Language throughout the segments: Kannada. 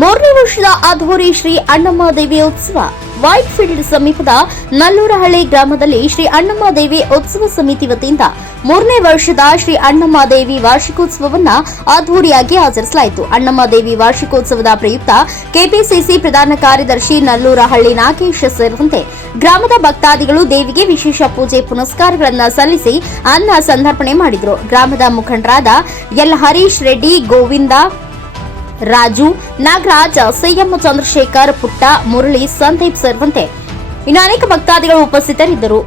ಮೂರನೇ ವರ್ಷದ ಅಧೋರಿ ಶ್ರೀ ಅಣ್ಣಮ್ಮ ದೇವಿ ಉತ್ಸವ. ವೈಟ್ ಫೀಲ್ಡ್ ಸಮೀಪದ ನಲ್ಲೂರಹಳ್ಳಿ ಗ್ರಾಮದಲ್ಲಿ ಶ್ರೀ ಅಣ್ಣಮ್ಮ ದೇವಿ ಉತ್ಸವ ಸಮಿತಿ ವತಿಯಿಂದ ಮೂರನೇ ವರ್ಷದ ಶ್ರೀ ಅಣ್ಣಮ್ಮ ದೇವಿ ವಾರ್ಷಿಕೋತ್ಸವವನ್ನ ಅದ್ದೂರಿಯಾಗಿ ಆಚರಿಸಲಾಯಿತು. ಅಣ್ಣಮ್ಮ ದೇವಿ ವಾರ್ಷಿಕೋತ್ಸವದ ಪ್ರಯುಕ್ತ ಕೆಪಿಸಿಸಿ ಪ್ರಧಾನ ಕಾರ್ಯದರ್ಶಿ ನಲ್ಲೂರಹಳ್ಳಿ ನಾಗೇಶ್ ಸೇರಿದಂತೆ ಗ್ರಾಮದ ಭಕ್ತಾದಿಗಳು ದೇವಿಗೆ ವಿಶೇಷ ಪೂಜೆ ಪುನಸ್ಕಾರಗಳನ್ನು ಸಲ್ಲಿಸಿ ಅನ್ನ ಸಂದರ್ಪಣೆ ಮಾಡಿದರು. ಗ್ರಾಮದ ಮುಖಂಡರಾದ ಎಲ್ ಹರೀಶ್ ರೆಡ್ಡಿ, ಗೋವಿಂದ ರಾಜು ನಾಗರಾಜ್ ಸಿಎಂ ಚಂದ್ರಶೇಖರ್ ಪುಟ್ಟ ಮುರಳಿ ಸಂದೀಪ್ ಸೇರಿದಂತೆ ಇನ್ನು ಅನೇಕ ಭಕ್ತಾದಿಗಳು ಉಪಸ್ಥಿತರಿದ್ದರು.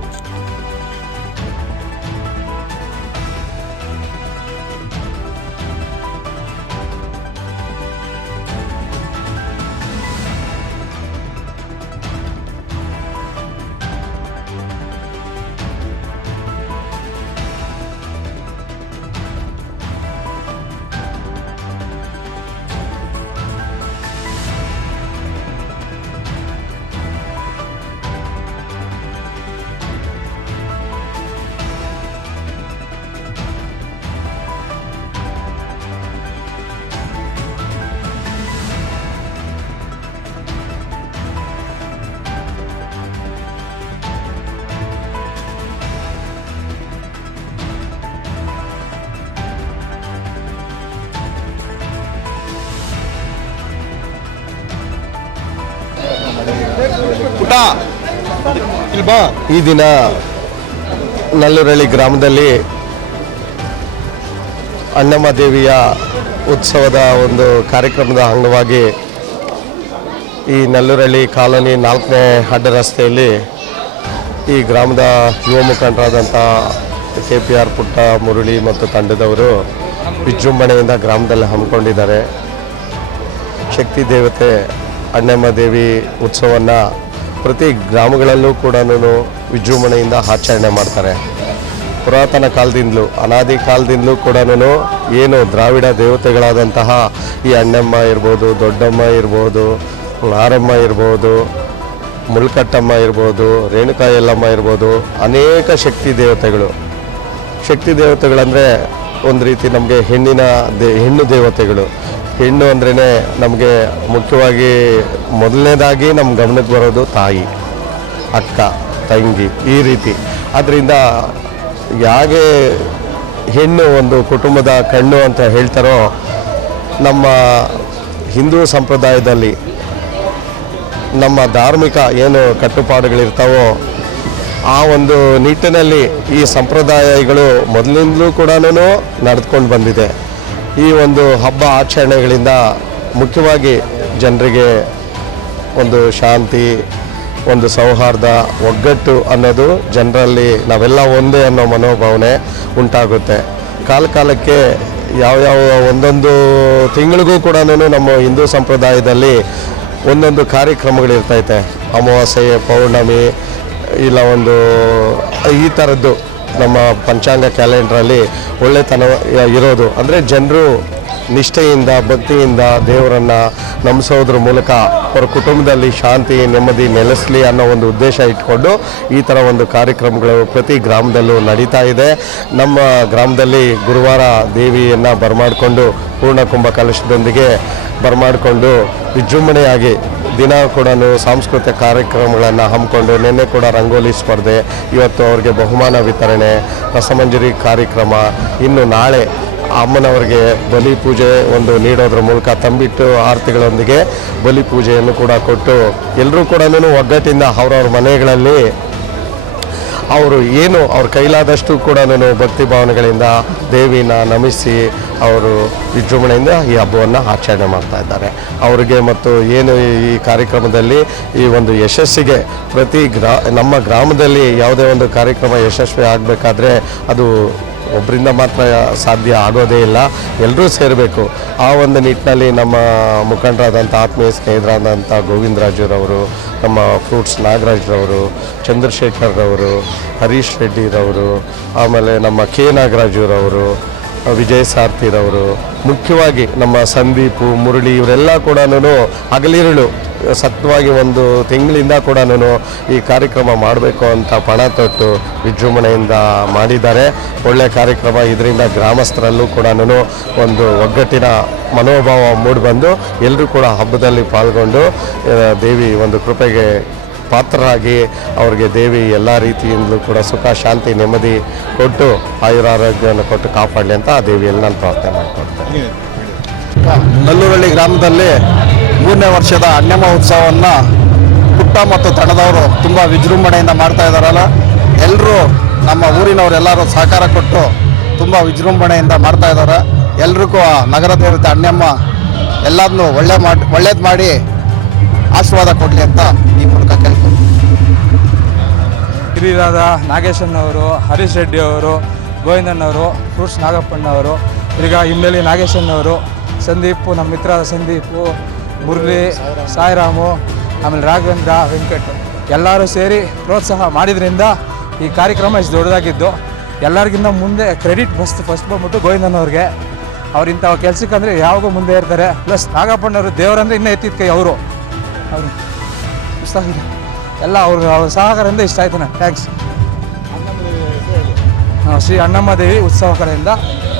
ಈ ದಿನ ನಲ್ಲೂರಳ್ಳಿ ಗ್ರಾಮದಲ್ಲಿ ಅಣ್ಣಮ್ಮ ದೇವಿಯ ಉತ್ಸವದ ಒಂದು ಕಾರ್ಯಕ್ರಮದ ಅಂಗವಾಗಿ ಈ ನಲ್ಲೂರಳ್ಳಿ ಕಾಲೋನಿ ನಾಲ್ಕನೇ ಅಡ್ಡ ರಸ್ತೆಯಲ್ಲಿ ಈ ಗ್ರಾಮದ ಯುವ ಮುಖಂಡರಾದಂಥ ಕೆ ಪಿ ಆರ್ ಪುಟ್ಟ ಮುರುಳಿ ಮತ್ತು ತಂಡದವರು ವಿಜೃಂಭಣೆಯಿಂದ ಗ್ರಾಮದಲ್ಲಿ ಹಮ್ಮಿಕೊಂಡಿದ್ದಾರೆ. ಶಕ್ತಿ ದೇವತೆ ಅಣ್ಣಮ್ಮ ದೇವಿ ಉತ್ಸವವನ್ನು ಪ್ರತಿ ಗ್ರಾಮಗಳಲ್ಲೂ ಕೂಡ ವಿಜೃಂಭಣೆಯಿಂದ ಆಚರಣೆ ಮಾಡ್ತಾರೆ. ಪುರಾತನ ಕಾಲದಿಂದಲೂ, ಅನಾದಿ ಕಾಲದಿಂದಲೂ ಕೂಡ ಏನು ದ್ರಾವಿಡ ದೇವತೆಗಳಾದಂತಹ ಈ ಅಣ್ಣಮ್ಮ ಇರ್ಬೋದು, ದೊಡ್ಡಮ್ಮ ಇರ್ಬೋದು, ನಾರಮ್ಮ ಇರ್ಬೋದು ಮುಳ್ಕಟ್ಟಮ್ಮ ಇರ್ಬೋದು ರೇಣುಕಾಯಲ್ಲಮ್ಮ ಇರ್ಬೋದು, ಅನೇಕ ಶಕ್ತಿ ದೇವತೆಗಳು. ಶಕ್ತಿ ದೇವತೆಗಳಂದರೆ ಒಂದು ರೀತಿ ನಮಗೆ ಹೆಣ್ಣಿನ ದೇ, ಹೆಣ್ಣು ದೇವತೆಗಳು. ಹೆಣ್ಣು ಅಂದ್ರೇ ನಮಗೆ ಮುಖ್ಯವಾಗಿ ಮೊದಲನೇದಾಗಿ ನಮ್ಮ ಗಮನಕ್ಕೆ ಬರೋದು ತಾಯಿ, ಅಕ್ಕ, ತಂಗಿ ಈ ರೀತಿ. ಅದರಿಂದ ಹೇಗೆ ಹೆಣ್ಣು ಒಂದು ಕುಟುಂಬದ ಕಣ್ಣು ಅಂತ ಹೇಳ್ತಾರೋ ನಮ್ಮ ಹಿಂದೂ ಸಂಪ್ರದಾಯದಲ್ಲಿ ನಮ್ಮ ಧಾರ್ಮಿಕ ಏನು ಕಟ್ಟುಪಾಡುಗಳಿರ್ತಾವೋ ಆ ಒಂದು ನಿಟ್ಟಿನಲ್ಲಿ ಈ ಸಂಪ್ರದಾಯಗಳು ಮೊದಲಿಂದಲೂ ಕೂಡ ನಡೆದುಕೊಂಡು ಬಂದಿದೆ. ಈ ಒಂದು ಹಬ್ಬ ಆಚರಣೆಗಳಿಂದ ಮುಖ್ಯವಾಗಿ ಜನರಿಗೆ ಒಂದು ಶಾಂತಿ, ಒಂದು ಸೌಹಾರ್ದ, ಒಗ್ಗಟ್ಟು ಅನ್ನೋದು ಜನರಲ್ಲಿ ನಾವೆಲ್ಲ ಒಂದೇ ಅನ್ನೋ ಮನೋಭಾವನೆ ಉಂಟಾಗುತ್ತೆ. ಕಾಲ ಕಾಲಕ್ಕೆ ಯಾವ್ಯಾವ ಒಂದೊಂದು ತಿಂಗಳಿಗೂ ಕೂಡ ನಮ್ಮ ಹಿಂದೂ ಸಂಪ್ರದಾಯದಲ್ಲಿ ಒಂದೊಂದು ಕಾರ್ಯಕ್ರಮಗಳಿರ್ತೈತೆ ಅಮಾವಾಸ್ಯೆ, ಪೌರ್ಣಮಿ, ಇಲ್ಲ ಒಂದು ಈ ಥರದ್ದು ನಮ್ಮ ಪಂಚಾಂಗ ಕ್ಯಾಲೆಂಡ್ರಲ್ಲಿ ಒಳ್ಳೆತನ ಇರೋದು. ಅಂದರೆ ಜನರು ನಿಷ್ಠೆಯಿಂದ, ಭಕ್ತಿಯಿಂದ ದೇವರನ್ನು ನಂಬಿಸೋದ್ರ ಮೂಲಕ ಅವರ ಕುಟುಂಬದಲ್ಲಿ ಶಾಂತಿ, ನೆಮ್ಮದಿ, ನೆಲೆಸಲಿ ಅನ್ನೋ ಒಂದು ಉದ್ದೇಶ ಇಟ್ಕೊಂಡು ಈ ಥರ ಒಂದು ಕಾರ್ಯಕ್ರಮಗಳು ಪ್ರತಿ ಗ್ರಾಮದಲ್ಲೂ ನಡೀತಾ ಇದೆ. ನಮ್ಮ ಗ್ರಾಮದಲ್ಲಿ ಗುರುವಾರ ದೇವಿಯನ್ನು ಬರಮಾಡಿಕೊಂಡು ಪೂರ್ಣ ಕುಂಭ ಕಲಶದೊಂದಿಗೆ ಬರಮಾಡಿಕೊಂಡು ವಿಜೃಂಭಣೆಯಾಗಿ ದಿನ ಕೂಡ ಸಾಂಸ್ಕೃತಿಕ ಕಾರ್ಯಕ್ರಮಗಳನ್ನು ಹಮ್ಮಿಕೊಂಡು ನಿನ್ನೆ ಕೂಡ ರಂಗೋಲಿ ಸ್ಪರ್ಧೆ, ಇವತ್ತು ಅವರಿಗೆ ಬಹುಮಾನ ವಿತರಣೆ, ರಸಮಂಜರಿ ಕಾರ್ಯಕ್ರಮ, ಇನ್ನು ನಾಳೆ ಅಮ್ಮನವರಿಗೆ ಬಲಿ ಪೂಜೆ ಒಂದು ನೀಡೋದ್ರ ಮೂಲಕ ತಂಬಿಟ್ಟು ಆರತಿಗಳೊಂದಿಗೆ ಬಲಿ ಪೂಜೆಯನ್ನು ಕೂಡ ಕೊಟ್ಟು ಎಲ್ಲರೂ ಕೂಡ ಒಗ್ಗಟ್ಟಿಂದ ಅವರವ್ರ ಮನೆಗಳಲ್ಲಿ ಅವರು ಏನು ಅವ್ರ ಕೈಲಾದಷ್ಟು ಕೂಡ ಭಕ್ತಿ ಭಾವನೆಗಳಿಂದ ದೇವಿನ ನಮಿಸಿ ಅವರು ವಿಜೃಂಭಣೆಯಿಂದ ಈ ಹಬ್ಬವನ್ನು ಆಚರಣೆ ಮಾಡ್ತಾ ಇದ್ದಾರೆ. ಅವರಿಗೆ ಮತ್ತು ಏನು ಈ ಕಾರ್ಯಕ್ರಮದಲ್ಲಿ ಈ ಒಂದು ಯಶಸ್ಸಿಗೆ ಪ್ರತಿ ಗ್ರಾ ನಮ್ಮ ಗ್ರಾಮದಲ್ಲಿ ಯಾವುದೇ ಒಂದು ಕಾರ್ಯಕ್ರಮ ಯಶಸ್ವಿ ಆಗಬೇಕಾದ್ರೆ ಅದು ಒಬ್ಬರಿಂದ ಮಾತ್ರ ಸಾಧ್ಯ ಆಗೋದೇ ಇಲ್ಲ. ಎಲ್ಲರೂ ಸೇರಬೇಕು. ಆ ಒಂದು ನಿಟ್ಟಿನಲ್ಲಿ ನಮ್ಮ ಮುಖಂಡರಾದಂಥ ಆತ್ಮೀಯ ಸ್ನೇಹಿತರಾದಂಥ ಗೋವಿಂದರಾಜರವರು, ನಮ್ಮ ಫ್ರೂಟ್ಸ್ ನಾಗರಾಜ್ರವರು, ಚಂದ್ರಶೇಖರ್ರವರು, ಹರೀಶ್ ರೆಡ್ಡಿರವರು, ಆಮೇಲೆ ನಮ್ಮ ಕೆ ನಾಗರಾಜುರವರು ವಿಜಯ್ ಸಾರ್ತಿರವರು. ಮುಖ್ಯವಾಗಿ ನಮ್ಮ ಸಂದೀಪು, ಮುರಳಿ ಇವರೆಲ್ಲ ಕೂಡ ಹಗಲಿರುಳು ಸತ್ವವಾಗಿ ಒಂದು ತಿಂಗಳಿಂದ ಕೂಡ ಈ ಕಾರ್ಯಕ್ರಮ ಮಾಡಬೇಕು ಅಂತ ಪಣ ತೊಟ್ಟು ವಿಜೃಂಭಣೆಯಿಂದ ಮಾಡಿದ್ದಾರೆ. ಒಳ್ಳೆಯ ಕಾರ್ಯಕ್ರಮ ಇದರಿಂದ ಗ್ರಾಮಸ್ಥರಲ್ಲೂ ಕೂಡ ಒಂದು ಒಗ್ಗಟ್ಟಿನ ಮನೋಭಾವ ಮೂಡಿಬಂದು ಎಲ್ಲರೂ ಕೂಡ ಹಬ್ಬದಲ್ಲಿ ಪಾಲ್ಗೊಂಡು ದೇವಿ ಒಂದು ಕೃಪೆಗೆ ಪಾತ್ರರಾಗಿ ಅವರಿಗೆ ದೇವಿ ಎಲ್ಲ ರೀತಿಯಿಂದಲೂ ಕೂಡ ಸುಖ, ಶಾಂತಿ, ನೆಮ್ಮದಿ ಕೊಟ್ಟು ಆಯುರಾರೋಗ್ಯವನ್ನು ಕೊಟ್ಟು ಕಾಪಾಡಲಿ ಅಂತ ಆ ದೇವಿಯಲ್ಲಿ ನಾನು ಪ್ರಾರ್ಥನೆ ಮಾಡಿಕೊಡ್ತೇನೆ ನಲ್ಲೂರಳ್ಳಿ ಗ್ರಾಮದಲ್ಲಿ ಮೂರನೇ ವರ್ಷದ ಅಣ್ಣಮ್ಮ ಉತ್ಸವವನ್ನು ಪುಟ್ಟ ಮತ್ತು ತಣದವರು ತುಂಬ ವಿಜೃಂಭಣೆಯಿಂದ ಮಾಡ್ತಾ ಇದ್ದಾರಲ್ಲ ಎಲ್ಲರೂ ನಮ್ಮ ಊರಿನವರೆಲ್ಲರೂ ಸಹಕಾರ ಕೊಟ್ಟು ತುಂಬ ವಿಜೃಂಭಣೆಯಿಂದ ಮಾಡ್ತಾ ಇದ್ದಾರೆ. ಎಲ್ರಿಗೂ ಆ ನಗರ ದೇವತೆ ಅಣ್ಣಮ್ಮ ಎಲ್ಲದನ್ನೂ ಒಳ್ಳೆ ಮಾಡಿ, ಒಳ್ಳೇದು ಮಾಡಿ ಆಶೀರ್ವಾದ ಕೊಡಲಿ ಅಂತ ಹಿರಿಯರಾದ ನಾಗೇಶಣ್ಣವರು ಹರೀಶ್ ರೆಡ್ಡಿ ಅವರು ಗೋವಿಂದಣ್ಣವರು ಫ್ರೂಟ್ಸ್ ನಾಗಪ್ಪಣ್ಣವರು ಈಗ ಹಿಮ್ಮೇಲಿ ನಾಗೇಶಣ್ಣವರು ಸಂದೀಪು, ನಮ್ಮ ಮಿತ್ರ ಸಂದೀಪು, ಮುರಳಿ, ಸಾಯಿರಾಮು, ಆಮೇಲೆ ರಾಘವೇಂದ್ರ ವೆಂಕಟ್, ಎಲ್ಲರೂ ಸೇರಿ ಪ್ರೋತ್ಸಾಹ ಮಾಡಿದ್ರಿಂದ ಈ ಕಾರ್ಯಕ್ರಮ ಇಷ್ಟು ದೊಡ್ಡದಾಗಿದ್ದು, ಎಲ್ಲರಿಗಿಂತ ಮುಂದೆ ಕ್ರೆಡಿಟ್ ಫಸ್ಟ್ ಫಸ್ಟ್ ಬಂದ್ಬಿಟ್ಟು ಗೋವಿಂದಣ್ಣವ್ರಿಗೆ ಅವ್ರು ಇಂಥ ಕೆಲ್ಸಕ್ಕೆ ಅಂದರೆ ಯಾವಾಗೂ ಮುಂದೆ ಇರ್ತಾರೆ. ಪ್ಲಸ್ ನಾಗಪ್ಪಣ್ಣವರು ದೇವರಂದ್ರೆ ಇನ್ನೂ ಎತ್ತಿದ ಕೈ ಅವರು. ಅವರು ಇಷ್ಟ ಎಲ್ಲ ಅವ್ರ ಅವ್ರ ಸಹಕಾರದಿಂದ ಇಷ್ಟ ಆಯ್ತು ನಾನು ಥ್ಯಾಂಕ್ಸ್ ಶ್ರೀ ಅಣ್ಣಮ್ಮ ದೇವಿ ಉತ್ಸವ ಕಡೆಯಿಂದ